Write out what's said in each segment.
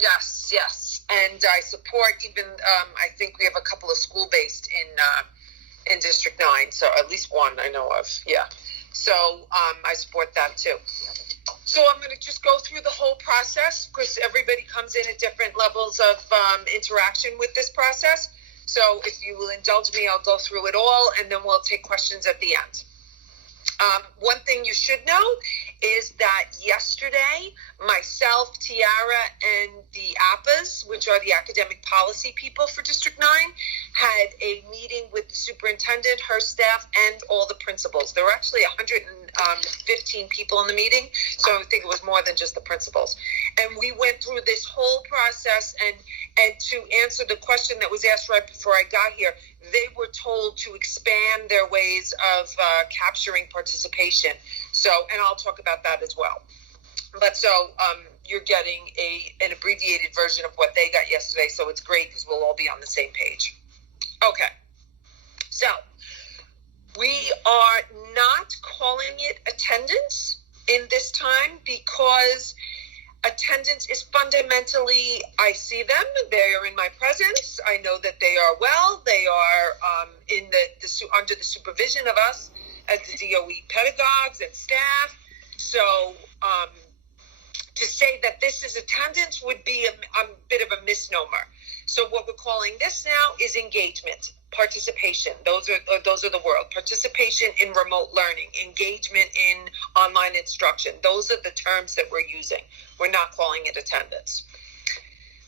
Yes, yes. And I support even, I think we have a couple of school-based in District 9, so at least one I know of, yeah. So I support that too. So I'm going to just go through the whole process because everybody comes in at different levels of interaction with this process. So if you will indulge me, I'll go through it all, and then we'll take questions at the end. One thing you should know is that yesterday, myself, Tiara, and the APAs, which are the academic policy people for District 9, had a meeting with the superintendent, her staff, and all the principals. There were actually 115 people in the meeting, so I think it was more than just the principals. And we went through this whole process, and to answer the question that was asked right before I got here, they were told to expand their ways of capturing participation. So, and I'll talk about that as well. But so you're getting an abbreviated version of what they got yesterday, so it's great because we'll all be on the same page. Okay, so we are not calling it attendance in this time because attendance is fundamentally, I see them, they are in my presence, I know that they are well, they are under the supervision of us as the DOE pedagogues and staff. So to say that this is attendance would be a bit of a misnomer. So what we're calling this now is engagement, participation. Those are the word. Participation in remote learning, engagement in online instruction. Those are the terms that we're using. We're not calling it attendance.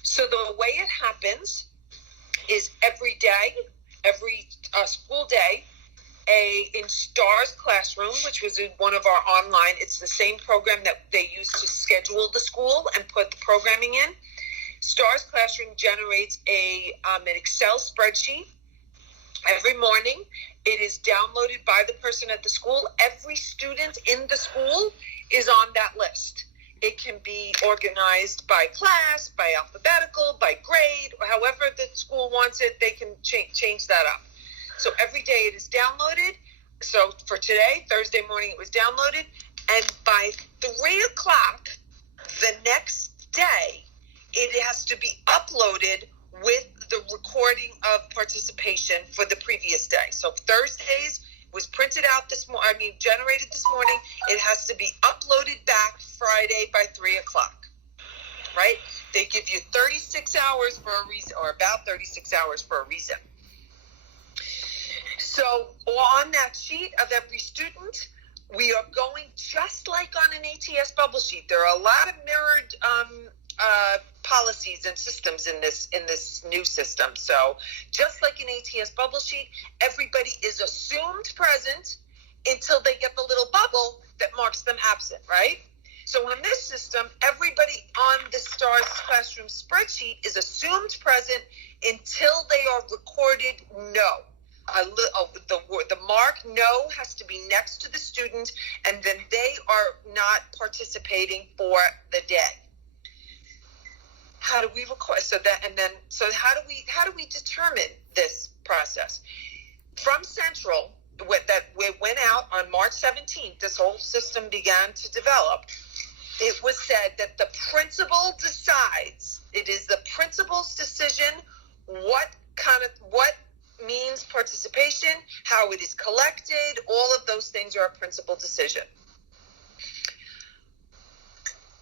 So the way it happens is every day, every school day, in STARS Classroom, which was one of our online, it's the same program that they use to schedule the school and put the programming in. STARS Classroom generates an Excel spreadsheet every morning. It is downloaded by the person at the school. Every student in the school is on that list. It can be organized by class, by alphabetical, by grade, or however the school wants it, they can change that up. So every day it is downloaded. So for today, Thursday morning, it was downloaded. And by 3 o'clock the next day, it has to be uploaded with the recording of participation for the previous day. So Thursdays was printed out generated this morning. It has to be uploaded back Friday by 3 o'clock, right? They give you 36 hours for a reason, or about 36 hours for a reason. So on that sheet of every student, we are going just like on an ATS bubble sheet. There are a lot of mirrored policies and systems in this new system. So just like an ATS bubble sheet, everybody is assumed present until they get the little bubble that marks them absent, right? So in this system, everybody on the STARS Classroom spreadsheet is assumed present until they are recorded no. The mark no has to be next to the student, and then they are not participating for the day. How do we record? So how do we determine this process? From Central, that we went out on March 17th, this whole system began to develop. It was said that the principal decides. It is the principal's decision what means participation, how it is collected, all of those things are a principal decision.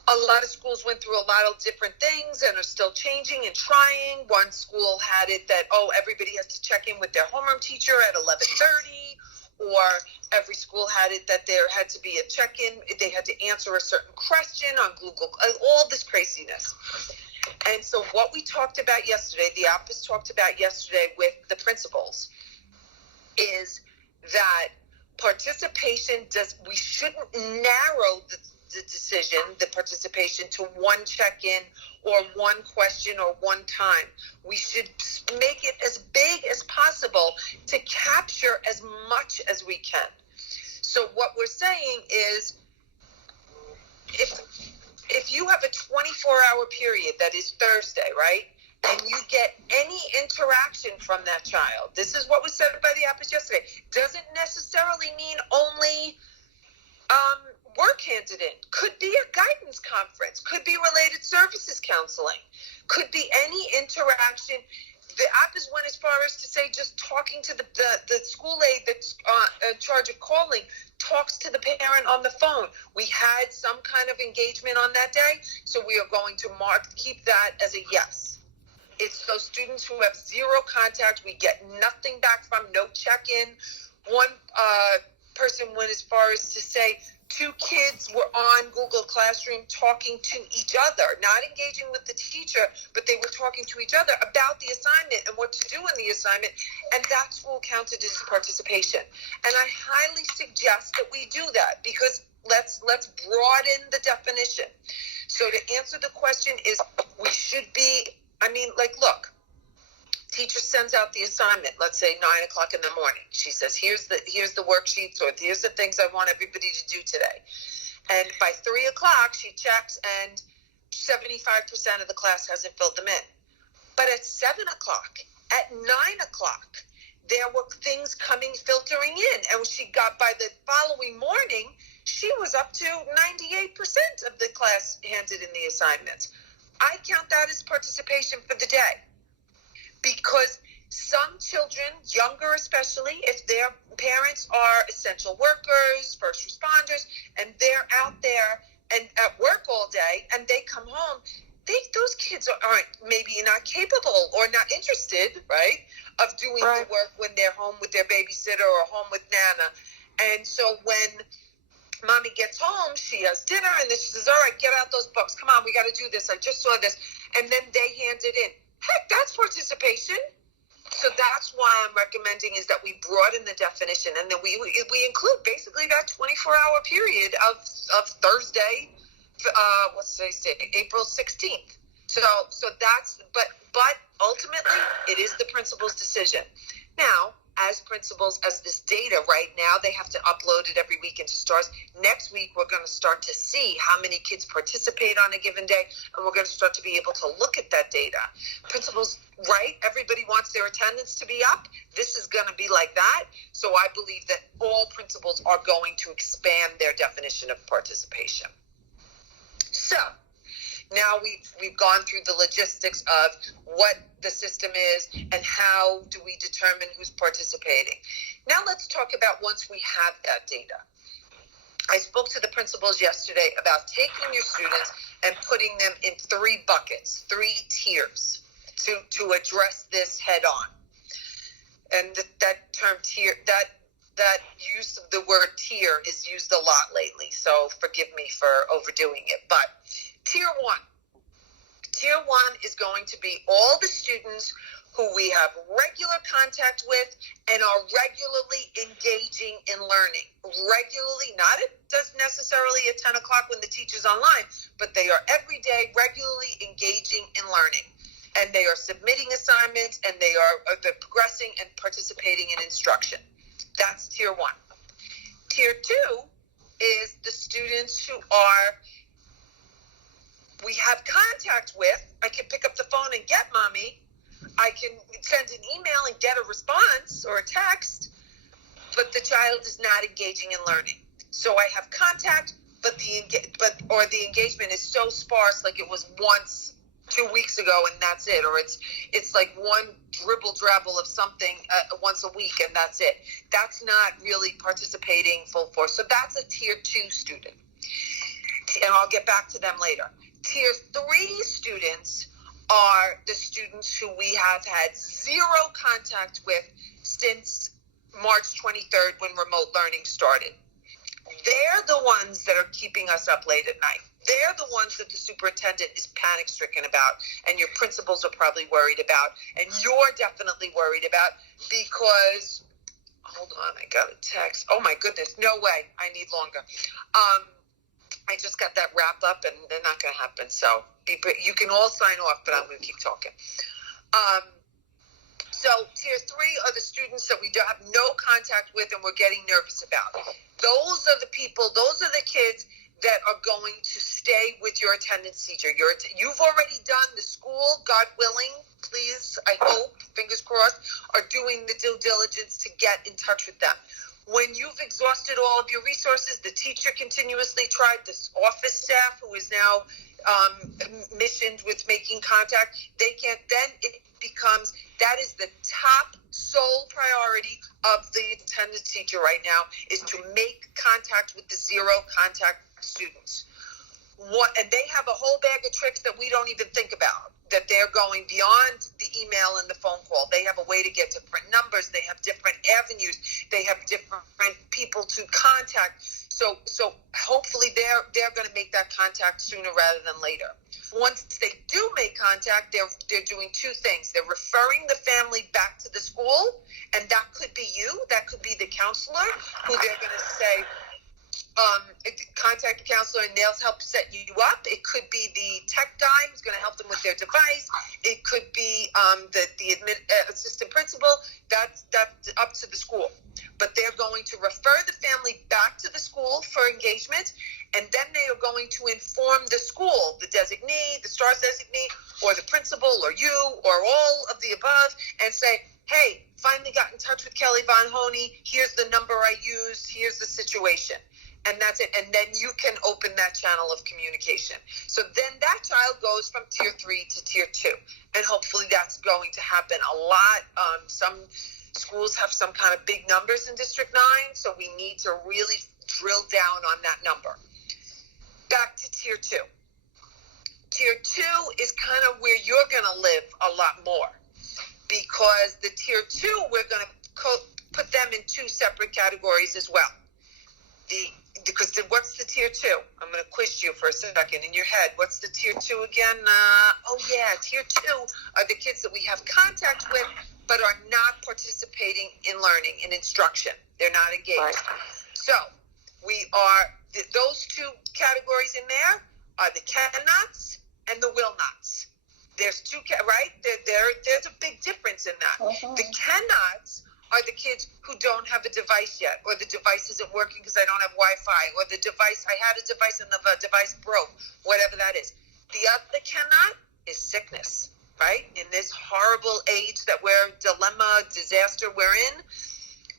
A lot of schools went through a lot of different things and are still changing and trying. One school had it that, everybody has to check in with their homeroom teacher at 11:30, or every school had it that there had to be a check-in. They had to answer a certain question on Google, all this craziness. And so what we talked about yesterday, the office talked about yesterday with the principals, is that participation we shouldn't narrow the decision, the participation, to one check-in or one question or one time. We should make it as big as possible to capture as much as we can. So what we're saying is, if you have a 24-hour period that is Thursday, right, and you get any interaction from that child, this is what was said by the office yesterday, doesn't necessarily mean only work handed in, could be a guidance conference, could be related services counseling, could be any interaction. The app has went as far as to say just talking to the school aide that's in charge of calling talks to the parent on the phone. We had some kind of engagement on that day, so we are going to keep that as a yes. It's those students who have zero contact, we get nothing back from, no check-in. One person went as far as to say 2 kids were on Google Classroom talking to each other, not engaging with the teacher, but they were talking to each other about the assignment and what to do in the assignment, and that school counted as participation. And I highly suggest that we do that, because let's broaden the definition. So to answer the question is, we should be, look, teacher sends out the assignment, let's say 9 o'clock in the morning. She says, here's the worksheets, or here's the things I want everybody to do today. And by 3 o'clock, she checks, and 75% of the class hasn't filled them in. But at 7 o'clock, at 9 o'clock, there were things filtering in. And she got, by the following morning, she was up to 98% of the class handed in the assignments. I count that as participation for the day. Because some children, younger especially, if their parents are essential workers, first responders, and they're out there and at work all day, and they come home, those kids aren't maybe not capable or not interested, right, of doing the work when they're home with their babysitter or home with Nana. And so when Mommy gets home, she has dinner, and then she says, all right, get out those books. Come on, we got to do this. I just saw this. And then they hand it in. Heck, that's participation. So that's why I'm recommending is that we broaden the definition, and then we include basically that 24-hour period of Thursday, what's today's date? April 16th. So that's, but ultimately it is the principal's decision. Now, as principals, as this data right now, they have to upload it every week into STARS. Next week, we're going to start to see how many kids participate on a given day, and we're going to start to be able to look at that data. Principals, right? Everybody wants their attendance to be up. This is going to be like that. So I believe that all principals are going to expand their definition of participation. So now we've gone through the logistics of what the system is and how do we determine who's participating. Now let's talk about once we have that data. I spoke to the principals yesterday about taking your students and putting them in 3 buckets, 3 tiers to address this head on. And that term tier, that use of the word tier is used a lot lately, so forgive me for overdoing it. But Tier 1. Tier 1 is going to be all the students who we have regular contact with and are regularly engaging in learning. Regularly, not just necessarily at 10 o'clock when the teacher's online, but they are every day regularly engaging in learning. And they are submitting assignments, and they're progressing and participating in instruction. That's Tier 1. Tier 2 is the students who we have contact with. I can pick up the phone and get Mommy. I can send an email and get a response or a text, but the child is not engaging in learning. So I have contact, but the engagement is so sparse, like it was once 2 weeks ago and that's it, or it's like one dribble-drabble of something once a week and that's it. That's not really participating full force. So that's a Tier 2 student, and I'll get back to them later. Tier 3 students are the students who we have had zero contact with since March 23rd when remote learning started. They're the ones that are keeping us up late at night. They're the ones that the superintendent is panic-stricken about, and your principals are probably worried about, and you're definitely worried about because, hold on, I got a text. Oh my goodness, no way, I need longer. I just got that wrapped up, and they're not going to happen. So you can all sign off, but I'm going to keep talking. So Tier 3 are the students that we have no contact with and we're getting nervous about. Those are the people, those are the kids that are going to stay with your attendance teacher. You've already done the school, God willing, please, I hope, fingers crossed, are doing the due diligence to get in touch with them. When you've exhausted all of your resources, the teacher continuously tried, this office staff who is now missioned with making contact, they can't, then it becomes, that is the top sole priority of the attendance teacher right now, is to make contact with the zero contact students. And they have a whole bag of tricks that we don't even think about, that they're going beyond the email and the phone call. They have a way to get different numbers. They have different avenues. They have different people to contact. So hopefully they're going to make that contact sooner rather than later. Once they do make contact, they're doing two things. They're referring the family back to the school, and that could be you. That could be the counselor, who they're going to say, contact the counselor and they'll help set you up. It could be the tech guy who's going to help them with their device. It could be the assistant principal. That's up to the school. But they're going to refer the family back to the school for engagement, and then they are going to inform the school, the designee, the STARS designee, or the principal, or you, or all of the above, and say, hey, finally got in touch with Kelly Von Honey. Here's the number I used. Here's the situation. And that's it. And then you can open that channel of communication. So then that child goes from tier 3 to tier 2. And hopefully that's going to happen a lot. Some schools have some kind of big numbers in District 9, so we need to really drill down on that number. Back to tier 2. Tier 2 is kind of where you're going to live a lot more, because the tier 2, we're going to put them in two separate categories as well. What's the tier 2? I'm going to quiz you for a second in your head. What's the tier 2 again? Tier 2 are the kids that we have contact with but are not participating in learning, in instruction. They're not engaged. Right. So we are, those two categories in there are the cannots and the will nots. There's two, right? There's a big difference in that. Uh-huh. The cannots are the kids who don't have a device yet, or the device isn't working because I don't have Wi-Fi, or the device, I had a device and the device broke, whatever that is. The other cannot is sickness, right? In this horrible age that disaster we're in,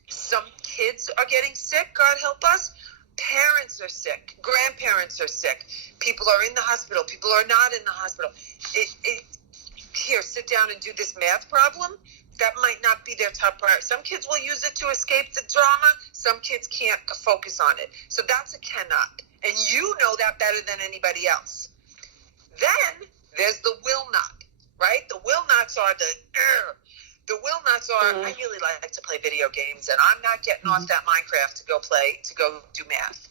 some kids are getting sick, God help us. Parents are sick, grandparents are sick, people are in the hospital, people are not in the hospital. Here, sit down and do this math problem. That might not be their top priority. Some kids will use it to escape the drama. Some kids can't focus on it. So that's a cannot. And you know that better than anybody else. Then there's the will not, right? The will nots are the will nots are, I really like to play video games, and I'm not getting off that Minecraft to go do math.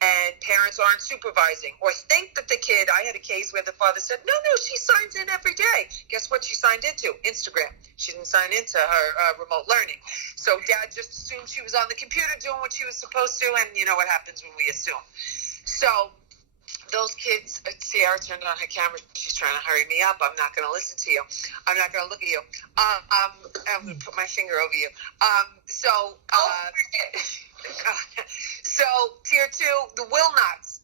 And parents aren't supervising, or think that the kid, I had a case where the father said, no, she signs in every day. Guess what she signed into? Instagram. She didn't sign into her remote learning. So dad just assumed she was on the computer doing what she was supposed to, and you know what happens when we assume. So those kids, Sierra turned on her camera. She's trying to hurry me up. I'm not going to listen to you. I'm not going to look at you. I'm going to put my finger over you. So tier 2, the will nots,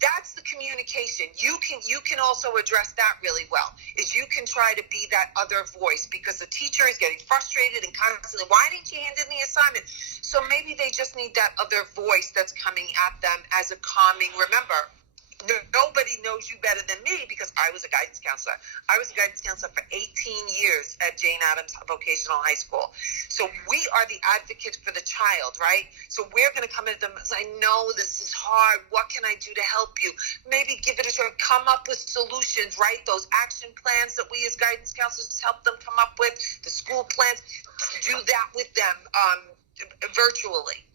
that's the communication. You can also address that really well, is you can try to be that other voice, because the teacher is getting frustrated and constantly, why didn't you hand in the assignment? So maybe they just need that other voice that's coming at them as a calming, remember, nobody knows you better than me, because I was a guidance counselor. I was a guidance counselor for 18 years at Jane Addams Vocational High School. So we are the advocates for the child, right? So we're going to come at them as, I know this is hard. What can I do to help you? Maybe give it a try. Come up with solutions, right? Those action plans that we as guidance counselors help them come up with, the school plans, do that with them virtually,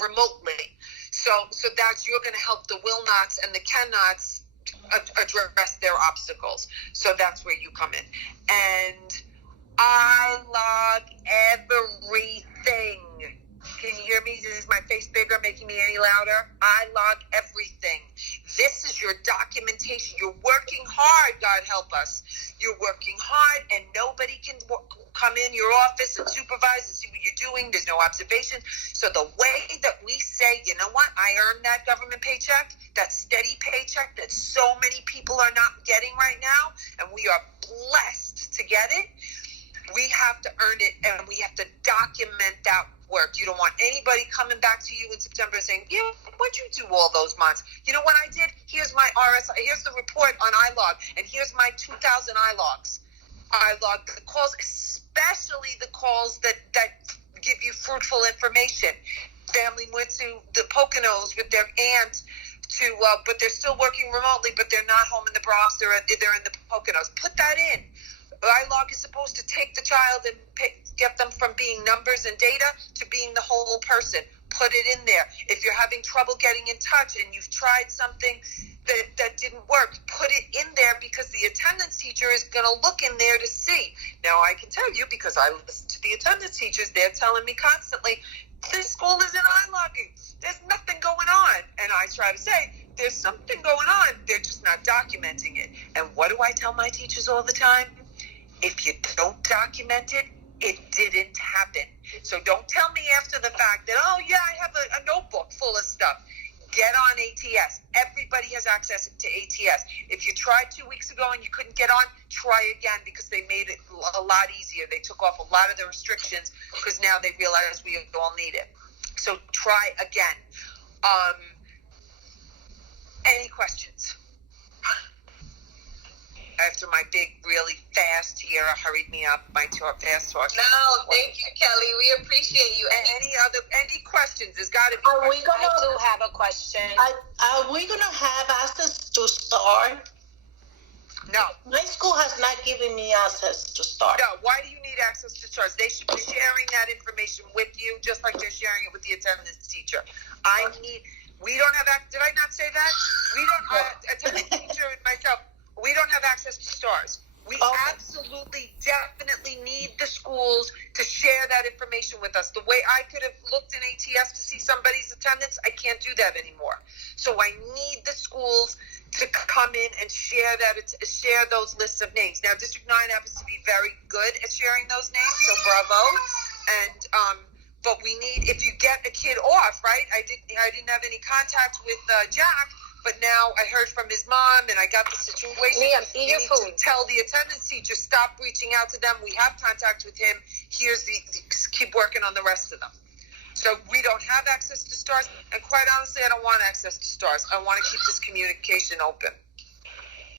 remotely. So that's, you're going to help the will nots and the cannots address their obstacles. So that's where you come in. And I log everything. Can you hear me? Is my face bigger, making me any louder? I log everything. This is your documentation. You're working hard, God help us. You're working hard, and nobody can come in your office and supervise and see what you're doing. There's no observation. So the way that we say, you know what, I earned that government paycheck, that steady paycheck that so many people are not getting right now, and we are blessed to get it, we have to earn it, and we have to document that work. You don't want anybody coming back to you in September saying, yeah, what'd you do all those months? You know what I did? Here's my RSI, here's the report on iLog, and here's my 2,000 iLogs. I log the calls, especially the calls that give you fruitful information. Family went to the Poconos with their aunt but they're still working remotely, but they're not home in the Bronx, they're in the Poconos. Put that in. iLog is supposed to take the child and get them from being numbers and data to being the whole person. Put it in there. If you're having trouble getting in touch and you've tried something that didn't work, put it in there, because the attendance teacher is going to look in there to see. Now, I can tell you, because I listen to the attendance teachers, they're telling me constantly, this school isn't iLogging. There's nothing going on. And I try to say, there's something going on. They're just not documenting it. And what do I tell my teachers all the time? If you don't document it, it didn't happen. So don't tell me after the fact that, oh, yeah, I have a notebook full of stuff. Get on ATS. Everybody has access to ATS. If you tried 2 weeks ago and you couldn't get on, try again, because they made it a lot easier. They took off a lot of the restrictions because now they realize we all need it. So try again. Any questions? After my big, really fast here, hurried me up, my fast talk. No, thank you, Kelly. We appreciate you. And any questions? There's got to be questions. I do have a question. Are we going to have access to STAR? No. My school has not given me access to STAR. No. Why do you need access to STARS? They should be sharing that information with you, just like they're sharing it with the attendance teacher. We don't have access. Did I not say that? We don't have attendance teacher and myself. We don't have access to STARS. We absolutely, definitely need the schools to share that information with us. The way I could have looked in ATS to see somebody's attendance, I can't do that anymore. So I need the schools to come in and share those lists of names. Now, District 9 happens to be very good at sharing those names, so bravo. And but we need, if you get a kid off, right? I didn't have any contact with Jack. But now I heard from his mom, and I got the situation. You need to tell the attendance teacher, stop reaching out to them. We have contact with him. Here's keep working on the rest of them. So we don't have access to STARS, and quite honestly, I don't want access to STARS. I want to keep this communication open.